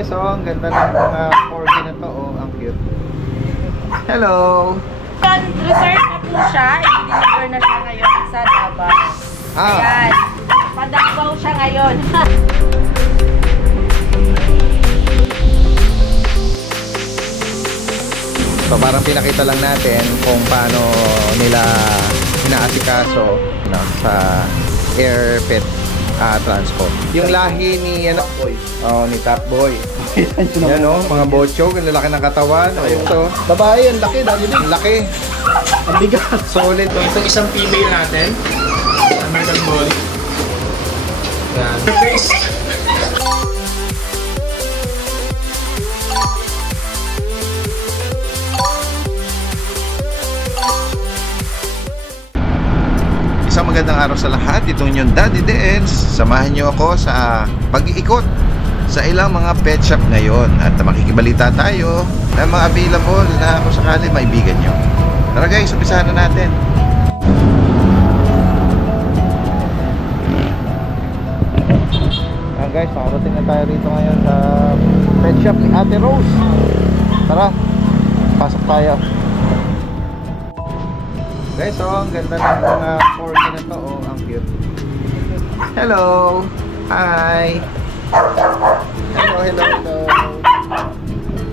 Guys, oh, ang ganda ng mga corgi na to. Oh, ang cute. Hello! Reserve na po siya. I-deliver na siya ngayon sa Davao. Ayan. Pa-Davao siya ngayon. So parang pinakita lang natin kung paano nila inaasikaso sa air pet transport. Yung lahi ni ano, ni Top Boy. Yan o, mga bocho, ang lalaki ng katawan. Ayun to. Babae, ang laki dahil Ang laki. ang bigat. Solid. Itong isang female natin. American Bully. Yan. Face. Isang magandang araw sa lahat. Itong yung Daddy Dance. Samahan nyo ako sa pag-iikot sa ilang mga pet shop ngayon. At makikibalita tayo ng mga available na kung sakali maibigan nyo. Tara guys, umpisahan na natin. Ayan guys, makarating na tayo rito ngayon sa pet shop ni Ate Rose. Tara, pasok tayo. Guys, oh, ang ganda ng mga corgi na to. Oh, ang cute. Hello! Hi! Hello.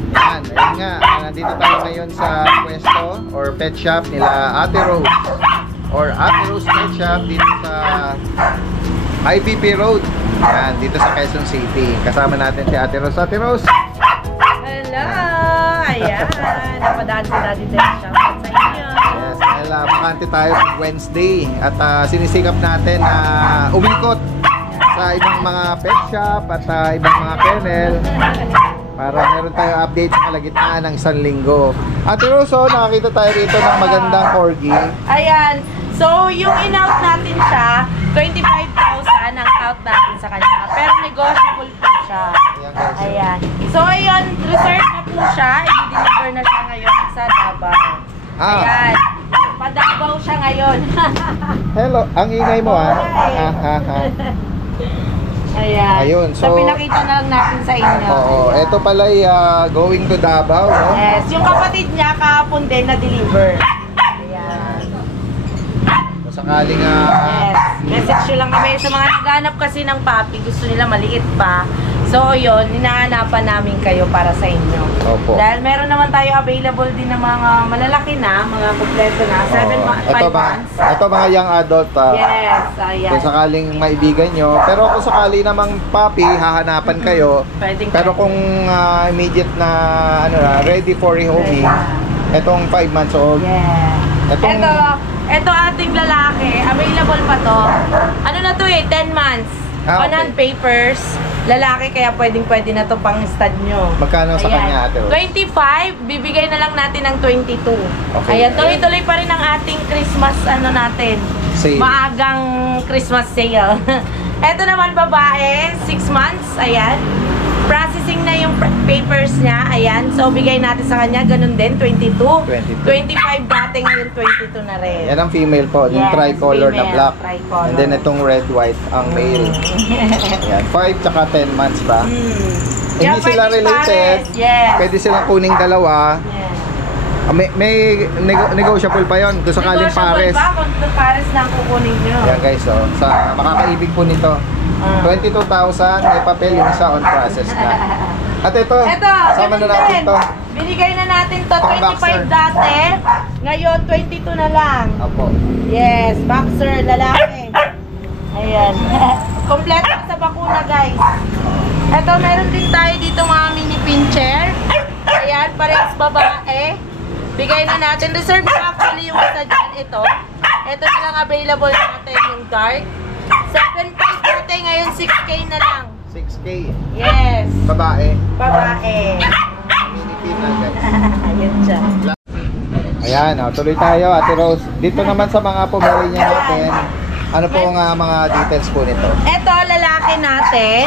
Yan, ayun nga. Nandito tayo ngayon sa pwesto or pet shop nila Ate Rose. Or Ate Rose Pet Shop dito sa IPP Road. Yan, dito sa Quezon City. Kasama natin si Ate Rose. Ate Rose! Hello! Ayan. Napadaan si Daddy Dance siya sa inyo. Yes, dahil bakante tayo pag Wednesday at sinisikap natin na umikot sa ibang mga pet shop at ibang mga kennel para meron tayong update sa kalagitnaan ng isang linggo. Ate Rose, nakakita tayo rito ng magandang corgi. Ayan. So, yung in-out natin siya, 25,000 ang out natin sa kanya. Pero negotiable po siya. Ayan guys. Ayan. So, ayun, reserve na po siya. I-deliver na siya ngayon sa Davao. Ayan. Pa-Davao siya ngayon. Hello, ang ingay mo ha. Ayan. Ayun, so, so pinakita na lang natin sa inyo. Oo, Ayan. ito pala ay going to Davao, no? Yes, yung kapatid niya kahapon din na-deliver. Ayan. Kung sakaling Yes, message nyo lang kami sa mga naghanap kasi ng puppy, gusto nila maliit pa. So, yun, hinahanapan namin kayo para sa inyo. Opo. Dahil meron naman tayo available din ng mga malalaki na, mga kompleto na, 5 months. Ito mga young adult. Yes, ayan. Kung sakaling maibigan nyo. Pero kung sakali namang puppy, hahanapan kayo. Pwedeng Pero kung immediate na, ready for rehoming, itong 5 months old. Yeah. Ito ating lalaki, available pa to. Ano na to 10 months. On Okay. papers. Lalaki, kaya pwede na to pang stud nyo. Magkano sa kanya, Ate Rose? 25, bibigay na lang natin ng 22. Okay. Ayan, tuloy-tuloy pa rin ang ating Christmas, natin. Sale. Maagang Christmas sale. Ito naman babae, 6 months, ayan. Processing na yung papers niya, ayan. So, bigay natin sa kanya, ganun din, 22. 25 dati, ngayon 22 na rin. Yan ang female po, yung Yes, tricolor na female, black. tricolor. And then itong red, white, ang male. Yan, 5 tsaka 10 months pa. Hindi Yeah, sila pwedeng related. pares. Yes. Pwede silang kuning dalawa. Yes. May negotiable pa yon kung sakaling pares. Negotiable ba kung pares na ang kukunin nyo? Yan guys, sa makakaibig po nito. 22,000, may papel, yung isa on process na. At ito, sama na natin to. Binigay na natin to, Pang 25 boxer. dati. Ngayon, 22 na lang. Opo. Yes, boxer, lalaki. Ayan. Kompleto sa bakuna, guys. Ito, meron din tayo dito mga mini pincher. Ayan, parehas babae. Bigay na natin. Reserve na actually yung isa dyan. Ito na lang available natin yung dark. 7.5 dati, ngayon 6K na lang. 6K. Yes. Babae. Mini pin na guys. Ayan siya. Ayan, tuloy tayo, Ate Rose. Dito naman sa mga Pomeranian natin, ano po ang mga details po nito? Ito, lalaki natin.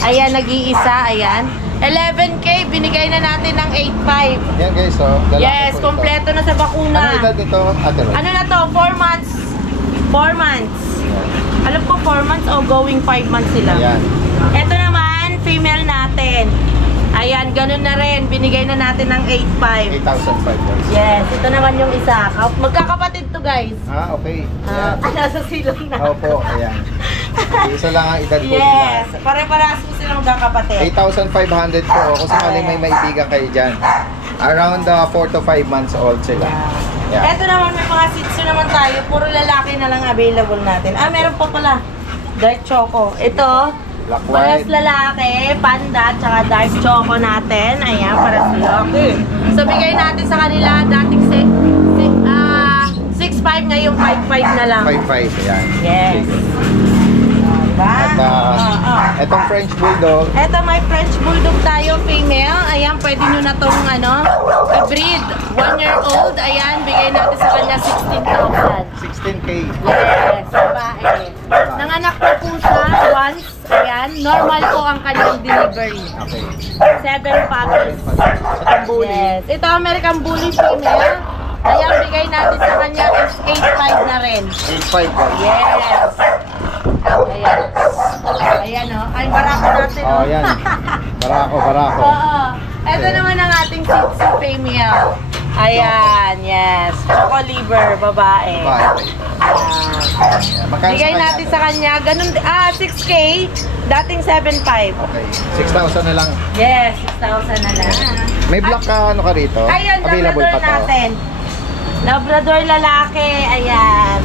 Ayan, nag-iisa. Ayan. 11K, binigay na natin ng 8.5. Yan guys, lalaki Yes, po ito. kompleto na sa bakuna. Ano edad nito, Ate Rose? Ano na to? 4 months. 4 months. Alam ko 4 months o going 5 months sila. Ayan. Ito naman, female natin. Ayan, ganun na rin. Binigay na natin ng 8.5. 8,500 guys. Yes, ito naman yung isa. Magkakapatid to guys. Okay. Ayan. Nasa silong na. Opo, ayan. Isa lang ang edad po Yes, nila. pare-parehas po silang magkakapatid. 8,500 po kung sakaling may maibigan kayo dyan. Around 4 to 5 months old sila. Yan. Ito naman, may mga Shih Tzu naman tayo. Puro lalaki na lang available natin. Meron pa pala. Dark Choco. Ito, Black parehas white. lalaki, panda, tsaka dark choco natin. Ayan, parehas lalaki. So, bigay natin sa kanila dating 6.5, ngayon 5.5 na lang. 5'5", ayan. Yes. Sige. Diba? At itong French Bulldog, Eto, may French Bulldog tayo, female. Ayan, pwede nyo na itong i-breed. 1 year old. Ayan, bigay natin sa kanya 16,000. 16K. Yes, babae. Nanganak po po siya once. Ayan, normal po ang kanyang delivery. Okay. 7 puppies. Itong bully, Yes. Ito, American Bully female. Ayan, bigay natin sa kanya is 8.5 na rin. 8'5", guys. Yes. Ayan. Ayan, oh. Ay, barako natin, Oh, ayan. Barako. Oo. Ito naman ang ating Shih Tzu female. Ayan, yes. Choco liver, babae. Bye. Ayan. Magkano Bigay sa kanya? natin sa kanya, ganun, 6K, dating 7.5. Okay. 6,000 na lang. Yes, 6,000 na lang. May black ka ano ka rito? Ayan, Available Labrador pa to. natin. Labrador lalaki, ayan.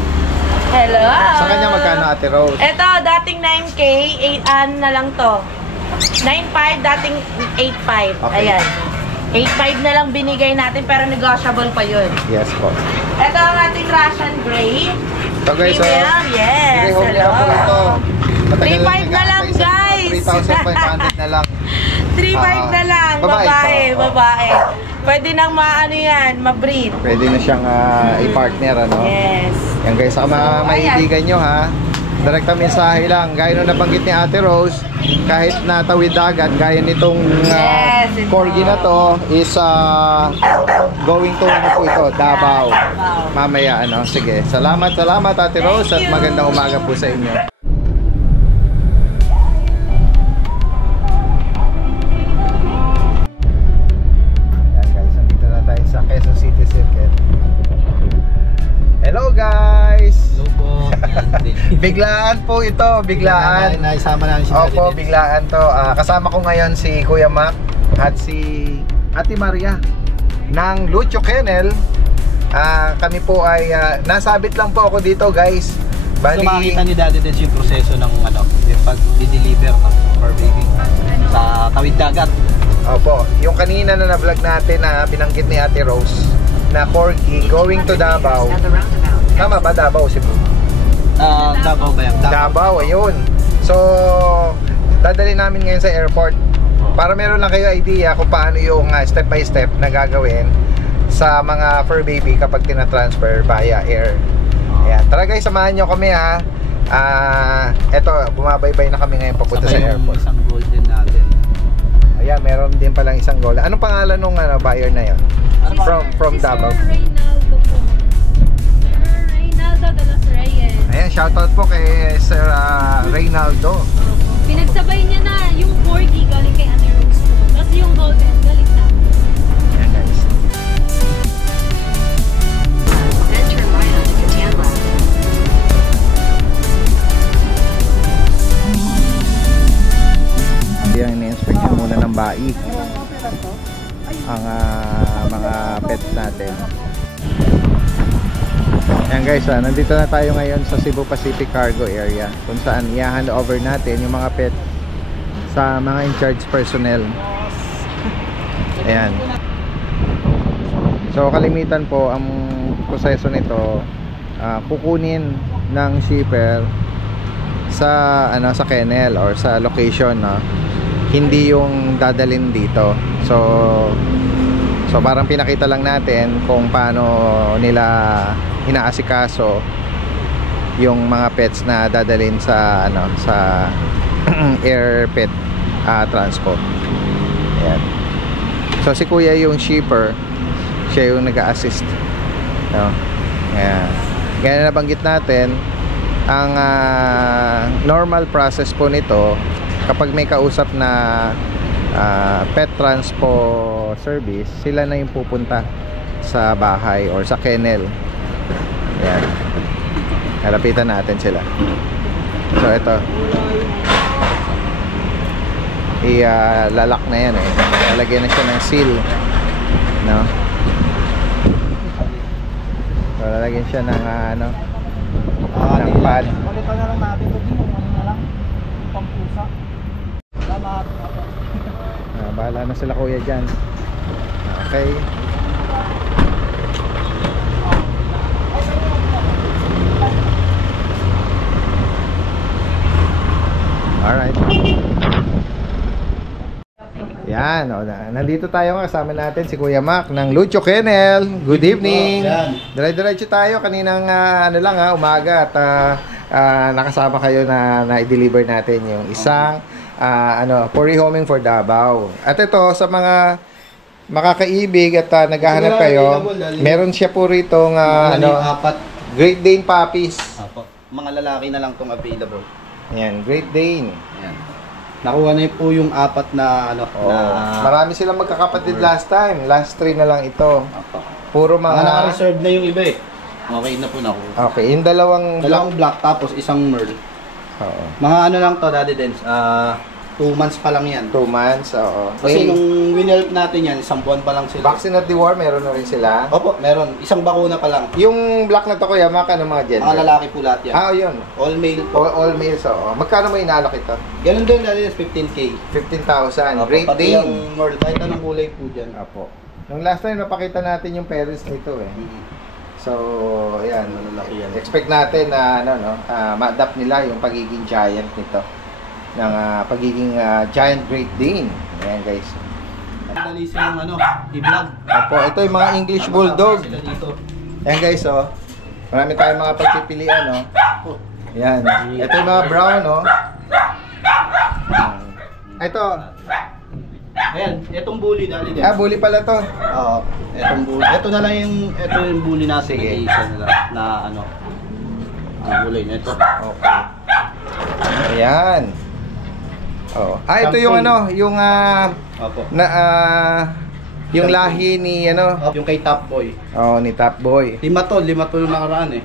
Hello. Sa kanya magkano, Ate Rose? Ito, dating 9K, 8 na lang to. 9.5, dating 8.5. Okay. Ayan. 8.5 na lang binigay natin, pero negotiable pa yun. Yes po. Ito ang ating Russian Grey. So guys, Female, yes. Grey home nila po ito. Matagal 3.5 na lang, nag-aantay sa guys. 3,500 na lang. 3.5 na lang, babae babae, ito. Pwede nang maano yan, ma-breed. Pwede na siyang i-partner, ano? Yes. Yan guys, sa mga maibigan nyo ha, direkta mensahe lang. Gaya nung nabanggit ni Ate Rose, kahit natawid dagat, gaya nitong Yes, ito. corgi na to is going to ano po ito, Davao. Davao. Mamaya ano, sige. Salamat Ate Rose at Thank you. magandang umaga po sa inyo. Yan guys, nandito na tayo sa Quezon City Circuit. Hello guys! Hello po. Biglaan po ito, biglaan. Naisama namin si Opo, biglaan to. Kasama ko ngayon si Kuya Mac at si Ate Maria ng Lucho Kennel. Kami po ay nasabit lang po ako dito guys. So makikita ni Daddy din yung proseso ng yung pag-deliver for baby sa tawid dagat. Opo, yung kanina na na-vlog natin na binanggit ni Ate Rose na corgi going to Davao. Tama ba Davao, Cebu? Davao ba yan? Davao, ayun. So, dadali namin ngayon sa airport para meron lang kayo idea kung paano yung step by step na gagawin sa mga fur baby kapag tina-transfer via air. Ayan. Tara guys, samahan nyo kami ha. Eto, bumabaybay na kami ngayon papunta sa Saka yung airport. isang golden natin. Ayan, meron din palang isang goal. Anong pangalan nung buyer na yun? From Davao. Sir Reynaldo po. Sir Reynaldo de los Reyes. Ayan, shoutout po kay Sir Reynaldo. Pinagsabay niya na yung corgi galing kay Ate Rose po. Tapos yung golden galing sa akin. Ayan guys. Ayan, ini-inspection muna ng bai ang mga pets natin. Ayan guys, nandito na tayo ngayon sa Cebu Pacific Cargo Area kung saan i-hand over natin yung mga pets sa mga in-charge personnel. Ayan. So kalimitan po ang proseso nito, kukunin ng shipper sa sa kennel or sa location, no? Hindi yung dadalhin dito. So parang pinakita lang natin kung paano nila inaasikaso yung mga pets na dadalhin sa sa air pet transport. Ayan. So si Kuya yung shipper, siya yung nag-a-assist, no? Ayan. Gaya na nabanggit natin, ang normal process po nito kapag may kausap na pet transpo service, sila na yung pupunta sa bahay or sa kennel. Yan. Halapitan natin sila. So ito, lalak na yan eh. Lalagyan na siya ng seal, no? So lalagyan siya ng ng pad. Palitan na lang natin ito din, ano na lang, pampusa. Salamat. Bahala na sila kuya dyan. Okay. Alright. Yan, nandito tayo, kasama natin si Kuya Mac ng Lucho Kennel. Good evening. Dire-diretso tayo kaninang umaga at nakasama kayo na i-deliver natin yung isang for rehoming for Davao. At ito sa mga makakaibig at naghahanap kayo, meron siya po rito apat. Great Dane puppies. Apo. Mga lalaki na lang tong available. Yan, Great Dane. Ayan. Nakuha na po yung apat na marami silang magkakapatid last time. Last 3 na lang ito. Apo. Puro mga naka-reserve na yung iba eh. Okay na po nakuha. Okay, yung dalawang black tapos isang merl. Oo. Mga lang to, Daddy Dens. 2 months pa lang yan. 2 months, oo. Kasi nung winhelp natin yan, 1 buwan pa lang sila. Vaccine at War, meron na rin sila. Opo, meron. Isang bakuna pa lang. Yung black na to, Kuya Mac, ano mga gender? Mga lalaki po lahat yan. Yun. All male po. All males, oo. Magkano mo inalok ito? Ganun din, Daddy Dens, 15K. 15,000. Opo, Great pati Dane. yung merl, kahit anong kulay po dyan. Apo. Nung last time, napakita natin yung parents nito eh. So, ayan. Malalaki yan. Expect natin na ma-adapt nila yung pagiging giant nito. Ng pagiging giant Great Dane. Ayan guys. Dali silang i-vlog. Apo, ito yung mga English Bulldog. Sila dito. Ayan guys, oh. Marami tayong mga pagpipilian, oh. Ayan. Ito yung mga brown, oh. Ito. Ayan, itong bully, Daddy Dens. Bully pala to. Oo, etong bully. Ito na lang yung bully natin. Sige. Isa na lang na bully na ito. Okay. Ayan. Oh. Ito yung yung Opo. yung lahi ni Yung kay Top Boy. ni Top Boy. 5 to yung nakaraan eh.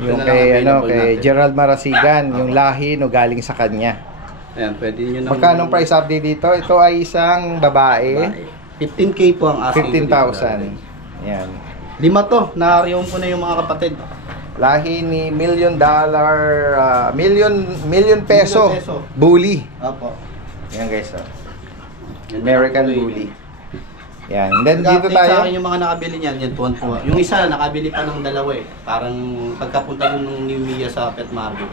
Yung Ito na lang kay available kay natin. Gerald Marasigan, yung lahi galing sa kanya. Ayan, pwede nyo na. Magkano price update dito? Ito ay isang babae. 15K po ang asking. 15,000. Yan. 5 to, na-reom ko na yung mga kapatid. Lahi ni million peso. Peso. Bully. Opo. Yan guys, oh. Yan American na lang po Bully. yun. Yan. And then dito Nag-update sa tayo. akin yung mga nakabili niyan, yan tuwan-tuwa. Yung isa nakabili pa ng 2 eh. Parang pagkapunta nung New Mia sa Pet Market,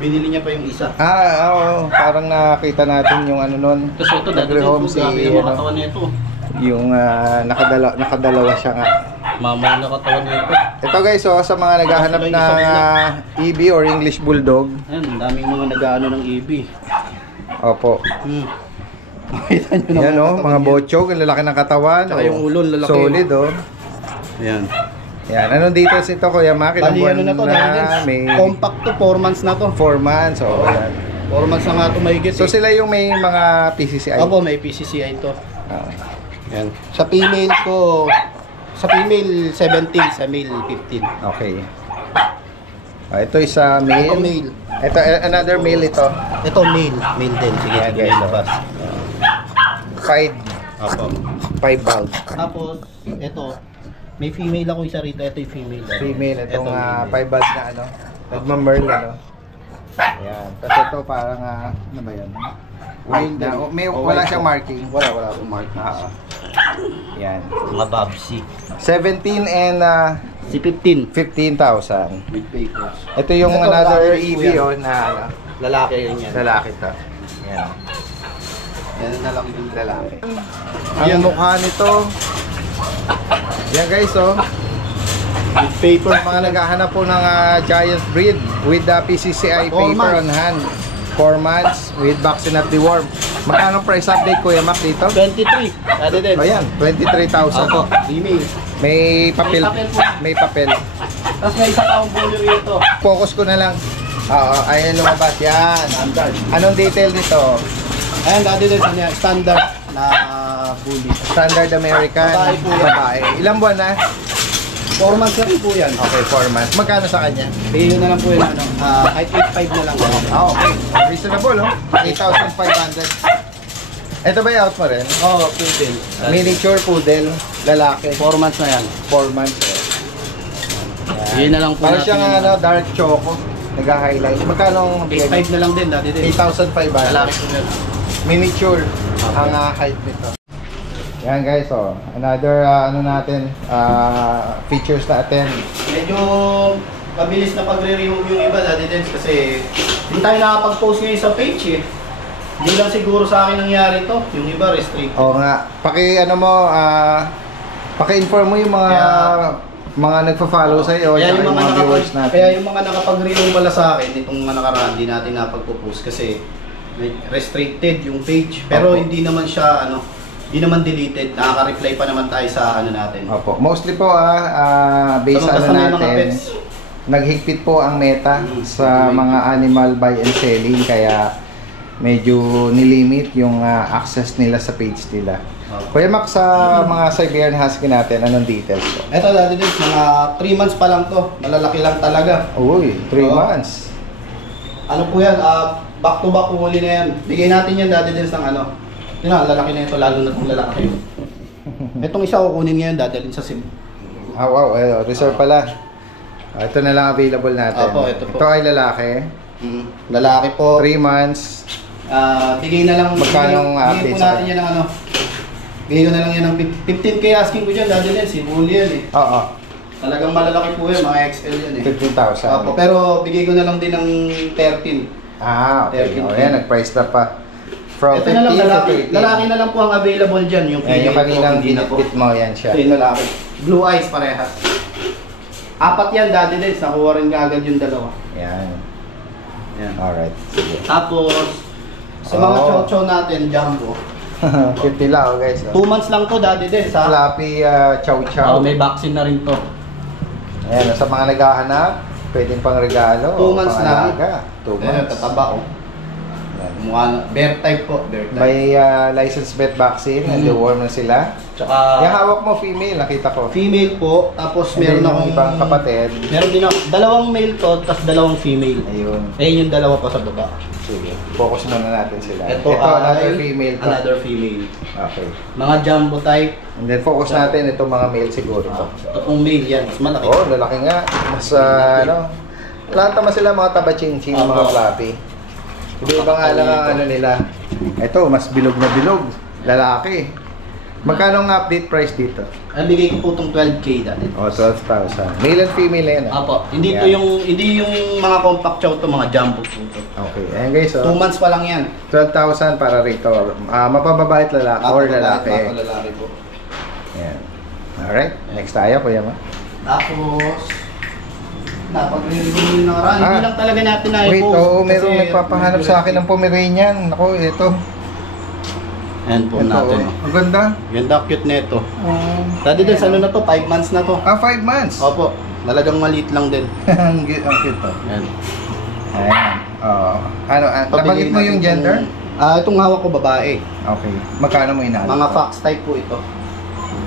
binili niya pa yung isa. Oo. Parang nakita natin yung nun. Kasi ito, dati Nag-rehome din po, grabe yung mga katawan na ito. Yung nakadalawa siya nga. Mama na katawan na ito. Ito guys, sa mga naghahanap ng EB or English Bulldog. Ayan, ang daming mga nag-ano ng EB. Opo. Makita nyo naman. Yan mga bochog, ang lalaki ng katawan. Tsaka yung ulo, lalaki. Solid, Ayan. Yan, anong details ito, Kuya Mac? Ilang Bali, buwan na to, may compact to, 4 months na to. 4 months, yan. 4 months na nga ito mahigit. So sila yung may mga PCCI? Opo, may PCCI ito. Ah. Yan. Sa female ko, sa female 17, sa male 15. Okay. Ito isa male. Ito male. Ito another male ito. Ito male. Male din. Sige, Ayan, sige. guys, Labas. Five Opo. bulb. Tapos, ito. May female ako isa rito. Ito yung female. Female, itong female. 5 bulb na nagma-merl Ayan. Tapos ito parang ano ba yan? White Na, din. may, O, wala white siyang po. marking. Wala akong marking. Yan. Mga Babsy. 17 and Si 15. 15,000. With papers. Ito yung Ito, another lalaki EV po yan. na Lalaki yun yan. lalaki to. Yan. Yan na lang yung lalaki. Ang mukha nito. Yan guys, With paper. Sa mga naghahanap po ng giant breed with the PCCI 4 paper on months. hand. 4 months with vaccine at deworm. Magkano price update, Kuya Mac, dito? 23. Dati din. Ayan, 23,000. Opo. Female. May papel. May papel po. May papel. Tapos may isa pa akong bully rito. Focus ko na lang. Oo, ayan lumabas. Yan. Anong detail nito? Ayan, dati din niya, standard na bully. Standard American. Babae po yan. Babae. Ilang buwan na? 4 months na rin po yan. Okay, 4 months. Magkano sa kanya? Bigyan na lang po yun, ano, kahit 8.5 na lang. Okay. Reasonable, oh. 8,500. Ito ba yung out mo rin? Oo, poodle. Miniature poodle, lalaki. 4 months na yan. 4 months. Bigyan na lang po Para natin. siyang yun. ano, dark choco. Nag-highlight. Magkano ang bigay mo? 8.5 na lang din dati din. 8,500. Lalaki po yun. Miniature ang height nito. Yan guys, oh. Another ano natin, features natin. Medyo mabilis na pagre-remove yung iba dati din kasi hindi tayo nakapag-post ngayon sa page eh. Hindi lang siguro sa akin nangyari to. Yung iba restricted. Oo nga. Paki-inform mo yung mga nagfa-follow sa iyo, Kaya yung mga viewers natin. Kaya yung mga nakapag-remove pala sa akin itong mga nakaraan, hindi natin napag-post kasi may restricted yung page. Pero Opo. hindi naman siya hindi naman deleted. Nakaka-reply pa naman tayo sa ano natin. Opo. Mostly po based So, sa basta ano may mga natin, pets. naghigpit po ang meta sa mga animal buy and selling kaya medyo nilimit yung access nila sa page nila. Kuya Max, sa mga Siberian Husky natin, anong details po? Ito dati din, mga 3 months pa lang to. Malalaki lang talaga. Uy, 3 Oo. months. Ano po yan, back to back huli na yan. Bigay natin yan dati din ng ano. Yun na, lalaki na ito, lalo na itong lalaki. Itong isa kukunin ngayon, dadalhin sa SIM. Wow, reserve pala. Ito na lang available natin. Opo, ito po. Ito ay lalaki. Lalaki po. 3 months. Bigay na lang, Magkano ang bigay update po sa natin yan ng ano. Bigay ko na lang yan ng 15K asking ko dyan, dati din, simuli yan eh. Oo, Talagang malalaki po yan, mga XL yan eh. 15,000. Opo, pero bigay ko na lang din ng 13. Okay. 13K. O yan, nag-price na pa. From Ito na lang, 15 to lalaki. 13. Lalaki na lang po ang available dyan. Yung Ayan, yung female kaninang po, hindi na po. binitbit mo, yan siya. Ito yung lalaki. Blue eyes parehas. 4 yan, daddy din. Nakuha rin agad yung dalawa. Yan. Yan. Alright, sige. Tapos, sa mga Oh. chow-chow natin, jumbo. 50 lang, guys. 2 months lang to, daddy din. Sa Flappy chow chow. may vaccine na rin to. Ayan, sa mga naghahanap, pwedeng pang regalo. 2 months lang. 2 Ayan, months. tataba ko. Yan. Mukha na. Bear type po, bear type. May licensed vet vaccine, nag-deworm na sila. Tsaka, Yung hawak mo, female, nakita ko. female po. Tapos meron Meron akong ibang kapatid. Meron din ako, dalawang male to, tapos dalawang female. Ayun. Ayun yung dalawa pa sa baba. Sige, focus muna natin sila. Ito, another ay female to. Another female. Okay. Mga jumbo type. And then focus natin itong mga male siguro to. Ito pong male yan. Mas malaki. Oh, lalaki nga. Mas lahat naman sila mga taba-ching-ching, mga Opo. fluffy. Iba nga lang ang ano nila. Ito, mas bilog na bilog. Lalaki. Magkano ang update price dito? Ang bigay ko po itong 12K dati. Oh, 12,000. Male and female na yan. Apo, hindi to Yan. hindi yung mga compact chow to, mga jumbo po to. Okay. Ayan guys, 2 months pa lang yan. 12,000 para rito. Mapababait lalaki or lalaki. Lalaki po. Ayan. Alright. Next tayo, Kuya Ma. Tapos, napag-review yung nakaraan. Hindi lang talaga natin na Wait, i-post. oo, merong kasi nagpapahanap sa akin ng Pomeranian. Ako, ito. Ayan po Ito, natin. oh. Ang ganda. Ganda, cute nito. Dati din, ano na to, 5 months na to. 5 months. Opo, talagang maliit lang din. Ang cute to. Ayan. Ayan. Oo. Nabanggit mo yung gender? Itong hawak ko babae. Okay. Magkano mo inaano? Mga fox type po ito.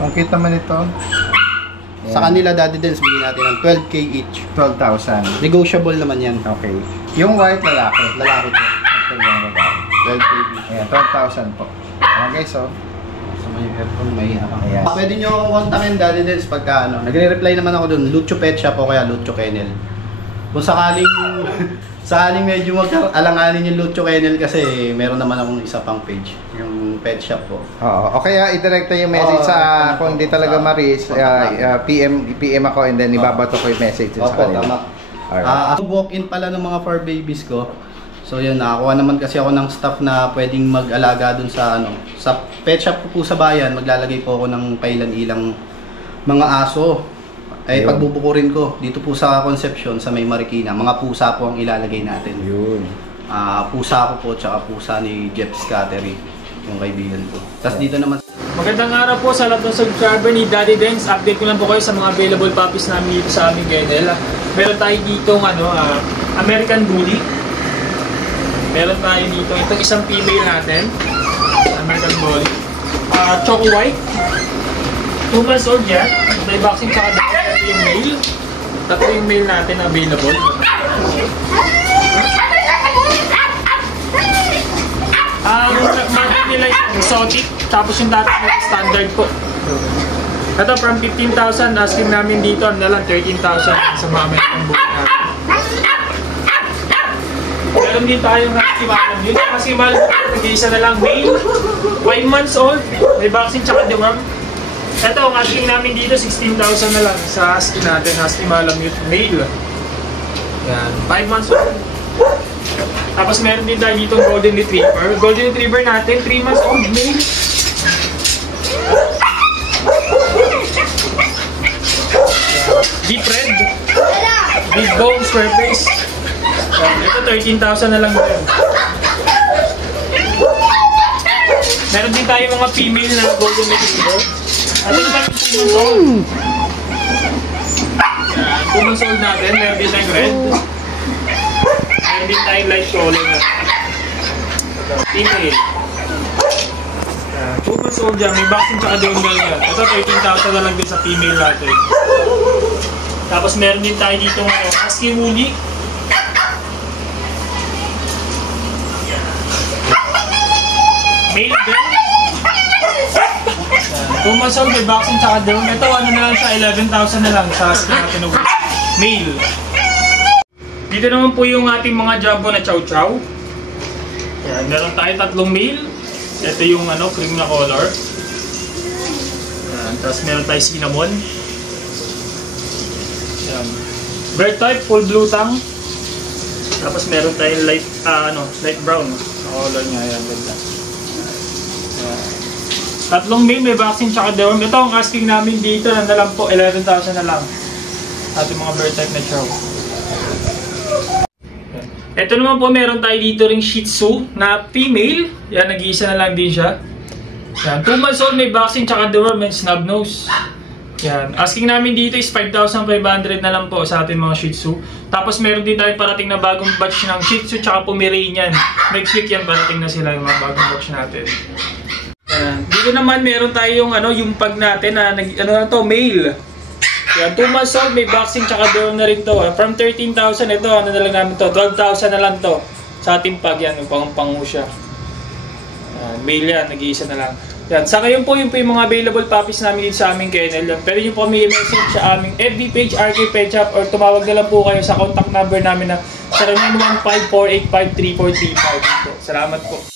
Ang cute naman ito. Sa kanila, Daddy Dens, bigyan natin ng 12K each. 12,000. Negotiable naman yan. Okay. Yung white lalaki. Lalaki po. Ito yung babae. 12K each. Ayan, 12,000 po. Ayan guys, oh. So may aircon, may Ayan. Pwede nyo akong kontakin, Daddy Dens, pagka ano. Nagre-reply naman ako dun, Lucho Pet Shop o kaya Lucho Kennel. Kung sakaling medyo mag-alanganin yung Lucho Kennel kasi meron naman akong isa pang page, yung pet shop po. Oo. O kaya i-direct yung message Oo, sa direct kung hindi talaga maris, PM ako and then ibabato ko yung message sa Opo, kanila. tama. Alright. Walk-in pala ng mga fur babies ko. So yun, nakakuha naman kasi ako ng staff na pwedeng mag-alaga dun sa sa pet shop ko po sa bayan, maglalagay po ako ng pailan-ilang mga aso. Ayun. Ay pagbubukurin ko dito po sa Concepcion sa May Marikina, mga pusa po ang ilalagay natin. Yun. Pusa ko po tsaka pusa ni Jeff Scattery, yung kaibigan ko. Tapos dito naman Magandang araw po sa lahat ng subscriber ni Daddy Dens. Update ko lang po kayo sa mga available puppies namin dito sa aming kennel. Meron tayo dito American Bully. Meron tayo tayo dito. Itong isang female natin. American Bully. Choco White. 2 months old yan. May vaccine tsaka dito. Ito yung male. Tatlo yung male natin available. Market nila yung exotic. Tapos yung dati nila standard po. Ito from 15,000. Asking namin dito na lang 13,000 sa mga American Bully natin. Meron din tayong Husky Malamute. Yung Husky Malamute, nag-iisa na lang male. 5 months old. May vaccine tsaka deworm. Ito, ang asking namin dito, 16,000 na lang sa Husky natin. Husky Malamute male. Yan, 5 months old. Tapos meron din tayo dito Golden Retriever. Golden Retriever natin, 3 months old male. Deep red. Big bone, square face. Ito, 13,000 na lang din. Meron din tayo mga female na Golden Retriever. Ito naman yung 2 months old. 2 months old natin. Meron din tayong red. Meron din tayong light color na. Female. 2 months old yan. May vaccine tsaka dongle yan. Ito, 13,000 na lang din sa female natin. Tapos meron din tayo dito ng Husky Woolly. Male din. 2 months old, may vaccine tsaka doon. Ito, ano na lang siya, 11,000 na lang sa Husky natin. Male. Dito naman po yung ating mga jumbo na chow chow. Yan, meron tayo 3 male. Ito yung cream na color. Yan, tapos meron tayo cinnamon. Yan. Bird type, full blue tongue. Tapos meron tayong light brown. Na color niya, yan, ganda. 3 male, may vaccine tsaka deworm. Ito ang asking namin dito na lang po, 11,000 na lang. Ating mga bird type na chow. Ito naman po, meron tayo dito ring Shih Tzu na female. Yan, nag-iisa na lang din siya. Yan, 2 months old, may vaccine tsaka deworm and snub nose. Yan, asking namin dito is 5,500 na lang po sa ating mga Shih Tzu. Tapos meron din tayo parating na bagong batch ng Shih Tzu tsaka Pomeranian. Next week yan, parating na sila yung mga bagong batch natin. Yan. Dito naman meron tayong yung pag natin na male. Yan, 2 months old, may vaccine tsaka deworm na rin to. From 13,000 ito, na lang namin to, 12,000 na lang to sa ating pag. Yan, pang-pangu siya. Yan, male yan, nag-iisa na lang. Yan, sa ngayon po, yung mga available puppies namin dito sa aming kennel. Pwede nyo po kami i-message sa aming FB page, RK Pet Shop, or tumawag na lang po kayo sa contact number namin na 0915-485-3435. Salamat po.